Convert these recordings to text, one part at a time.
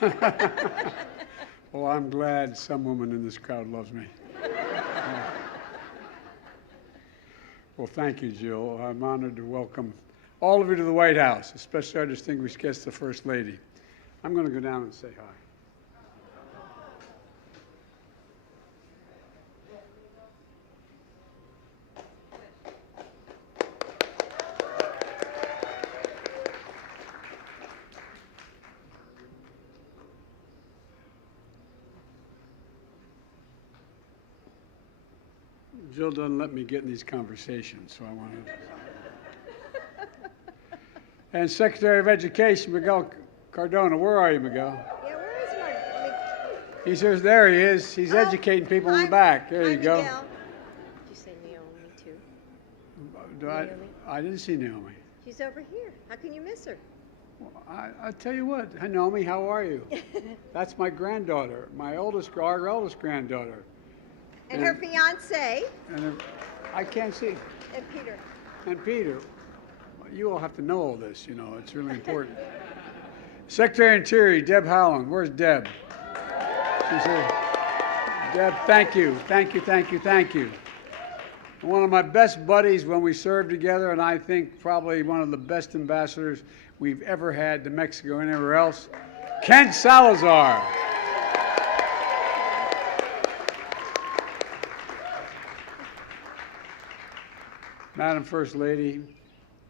Well, I'm glad some woman in this crowd loves me. Well, thank you, Jill. I'm honored to welcome all of you to the White House, especially our distinguished guest, the First Lady. I'm going to go down and say hi. Jill doesn't let me get in these conversations, so I want to. And Secretary of Education, Miguel Cardona. Where are you, Miguel? Yeah, where is Mark? He says, there he is. He's educating people in the back. There you go. Miguel. Did you say Naomi, too? I didn't see Naomi. She's over here. How can you miss her? Well, I tell you what. Hi, Naomi, how are you? That's my granddaughter, our eldest granddaughter. And her fiance. And I can't see. And Peter. And Peter. You all have to know all this, you know. It's really important. Secretary of Interior, Deb Howland. Where's Deb? She's here. Deb, thank you. Thank you, thank you, thank you. One of my best buddies when we served together, and I think probably one of the best ambassadors we've ever had to Mexico and anywhere else, Ken Salazar. Madam First Lady,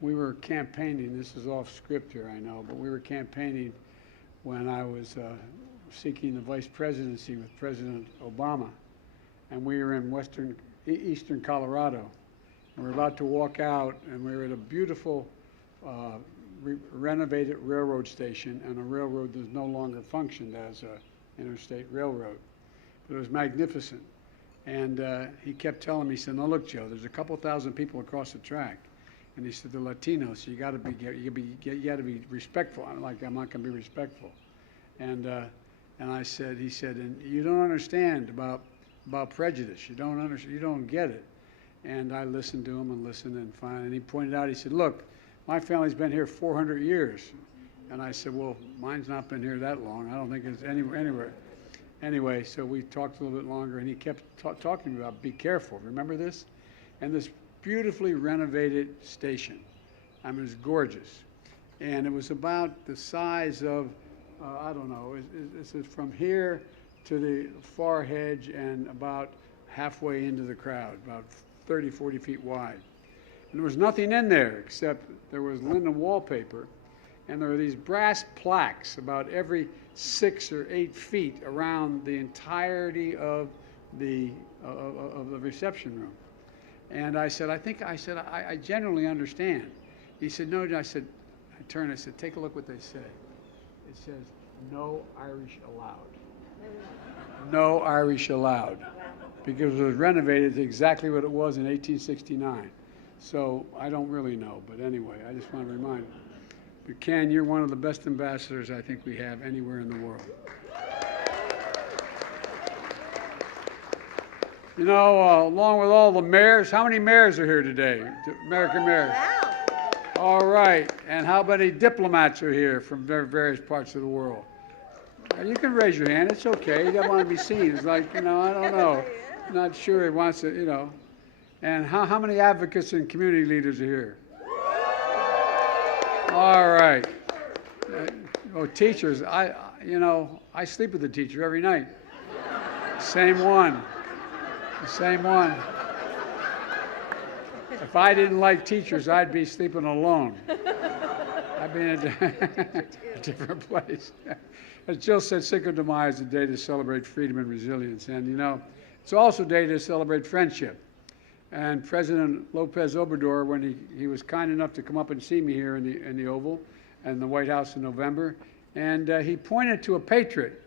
we were campaigning, this is off script here, I know, but we were campaigning when I was seeking the vice presidency with President Obama. And we were in eastern Colorado. And we were about to walk out, and we were at a beautiful renovated railroad station, and a railroad that no longer functioned as an interstate railroad. But it was magnificent. And he kept telling me, he said, "No, look, Joe, there's a couple thousand people across the track." And he said, "They're Latinos, so you got to be respectful." I'm like, "I'm not going to be respectful." And I said, he said, "And you don't understand about prejudice. You don't understand. You don't get it." And I listened to him and finally, and he pointed out. He said, "Look, my family's been here 400 years." And I said, "Well, mine's not been here that long. I don't think it's anywhere." Anyway, so we talked a little bit longer, and he kept talking about be careful. Remember this? And this beautifully renovated station. I mean, it was gorgeous. And it was about the size of, I don't know, this is from here to the far hedge and about halfway into the crowd, about 30, 40 feet wide. And there was nothing in there except there was linen wallpaper, and there were these brass plaques about every 6 or 8 feet around the entirety of the reception room. And I said, I generally understand. He said, "No," I said, I turned, I said, "Take a look what they say." It says, "No Irish allowed." No Irish allowed. Because it was renovated to exactly what it was in 1869. So I don't really know, but anyway, I just want to remind you. But Ken, you're one of the best ambassadors I think we have anywhere in the world. You know, along with all the mayors, how many mayors are here today? American mayors. Wow. All right. And how many diplomats are here from various parts of the world? You can raise your hand. It's okay. You don't want to be seen. It's like, you know, I don't know. I'm not sure he wants to, you know. And how many advocates and community leaders are here? All right. Oh, teachers. You know, I sleep with a teacher every night. Same one. The same one. If I didn't like teachers, I'd be sleeping alone. I'd be in a different place. As Jill said, Cinco de Mayo is a day to celebrate freedom and resilience. And, you know, it's also a day to celebrate friendship. And President Lopez Obrador, when he was kind enough to come up and see me here in the Oval and the White House in November, and he pointed to a portrait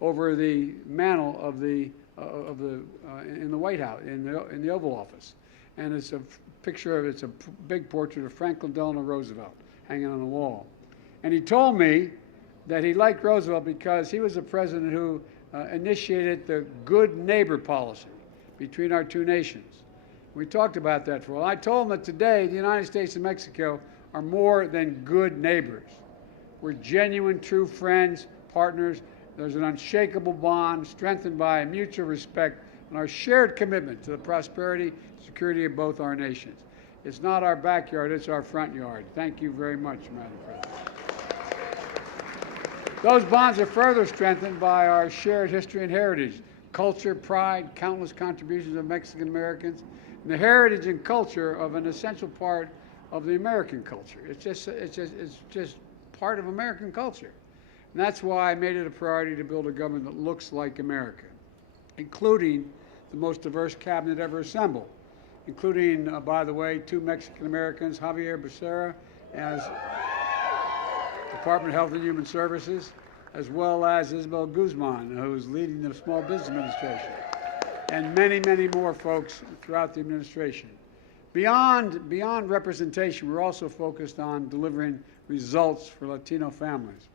over the mantle of the in the White House in the Oval Office, and it's a picture of it's a big portrait of Franklin Delano Roosevelt hanging on the wall, and he told me that he liked Roosevelt because he was a president who initiated the good neighbor policy between our two nations. We talked about that for a while. I told him that today the United States and Mexico are more than good neighbors. We're genuine, true friends, partners. There's an unshakable bond strengthened by mutual respect and our shared commitment to the prosperity and security of both our nations. It's not our backyard, it's our front yard. Thank you very much, Madam President. Those bonds are further strengthened by our shared history and heritage, culture, pride, countless contributions of Mexican Americans, and the heritage and culture of an essential part of the American culture. It's just part of American culture. And that's why I made it a priority to build a government that looks like America, including the most diverse cabinet ever assembled, including, by the way, 2 Mexican Americans, Javier Becerra as Department of Health and Human Services, as well as Isabel Guzman, who's leading the Small Business Administration, and many, many more folks throughout the administration. Beyond representation, we're also focused on delivering results for Latino families.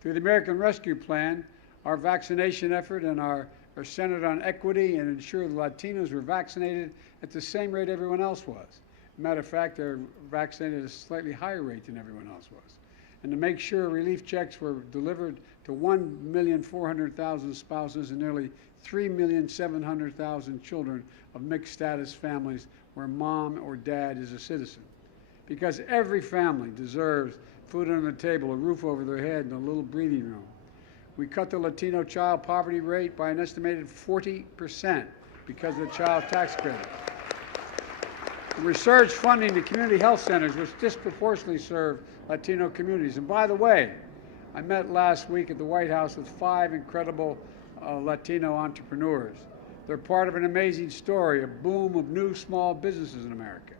Through the American Rescue Plan, our vaccination effort and are centered on equity and ensure the Latinos were vaccinated at the same rate everyone else was. Matter of fact, they're vaccinated at a slightly higher rate than everyone else was. And to make sure relief checks were delivered to 1,400,000 spouses and nearly 3,700,000 children of mixed status families where mom or dad is a citizen. Because every family deserves food on the table, a roof over their head, and a little breathing room. We cut the Latino child poverty rate by an estimated 40% because of the child tax credit. And we surged funding to community health centers, which disproportionately serve Latino communities. And by the way, I met last week at the White House with 5 incredible Latino entrepreneurs. They're part of an amazing story, a boom of new small businesses in America.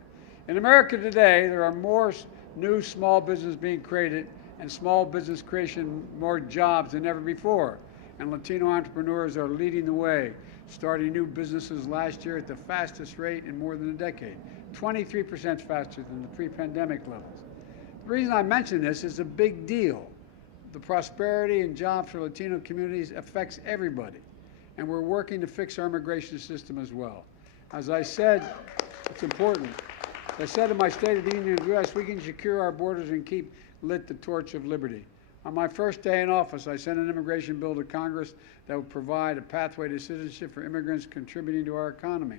In America today, there are more new small businesses being created and small business creation, more jobs than ever before. And Latino entrepreneurs are leading the way, starting new businesses last year at the fastest rate in more than a decade, 23% faster than the pre-pandemic levels. The reason I mention this is a big deal. The prosperity and jobs for Latino communities affects everybody, and we're working to fix our immigration system as well. As I said, it's important. As I said in my State of the Union address, we can secure our borders and keep lit the torch of liberty. On my first day in office, I sent an immigration bill to Congress that would provide a pathway to citizenship for immigrants contributing to our economy.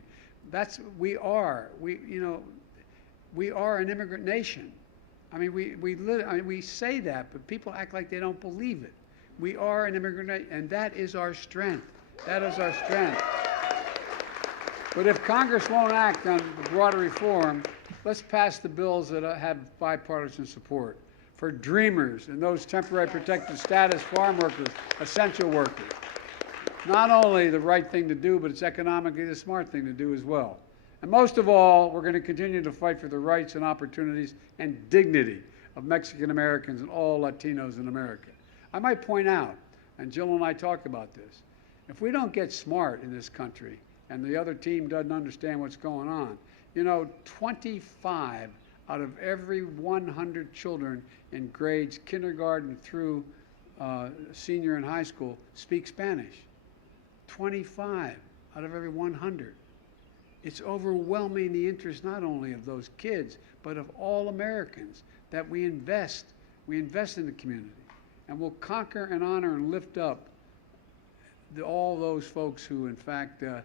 We are an immigrant nation. I mean, we say that, but people act like they don't believe it. We are an immigrant nation, and that is our strength. That is our strength. But if Congress won't act on the broader reform, let's pass the bills that have bipartisan support for dreamers and those temporary protected status farm workers, essential workers. Not only the right thing to do, but it's economically the smart thing to do as well. And most of all, we're going to continue to fight for the rights and opportunities and dignity of Mexican Americans and all Latinos in America. I might point out, and Jill and I talked about this, if we don't get smart in this country and the other team doesn't understand what's going on, 25 out of every 100 children in grades kindergarten through senior in high school speak Spanish. 25 out of every 100. It's overwhelming the interest not only of those kids, but of all Americans that we invest in the community. And we'll conquer and honor and lift up all those folks who, in fact, have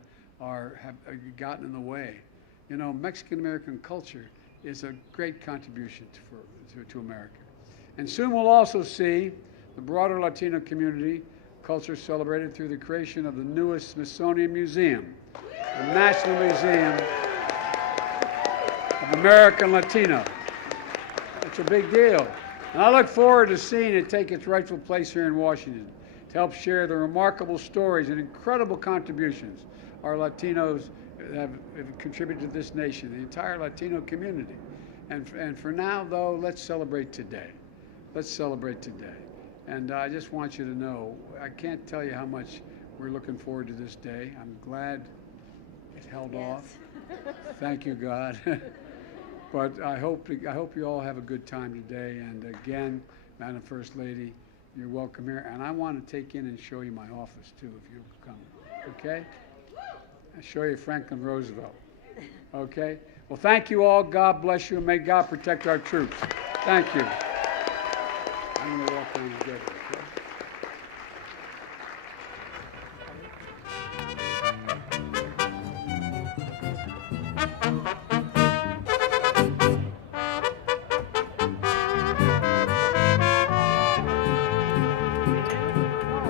gotten in the way. Mexican-American culture is a great contribution to America. And soon we'll also see the broader Latino community culture celebrated through the creation of the newest Smithsonian Museum, the National Museum of American Latino. It's a big deal. And I look forward to seeing it take its rightful place here in Washington to help share the remarkable stories and incredible contributions our Latinos have contributed to this nation, the entire Latino community. And for now, though, let's celebrate today. Let's celebrate today. And I just want you to know, I can't tell you how much we're looking forward to this day. I'm glad it held off. Thank you, God. But I hope you all have a good time today. And again, Madam First Lady, you're welcome here. And I want to take in and show you my office, too, if you'll come. Okay? I'll show you Franklin Roosevelt. Okay? Well, thank you all. God bless you, and may God protect our troops. Thank you. I'm gonna walk down and get her, okay?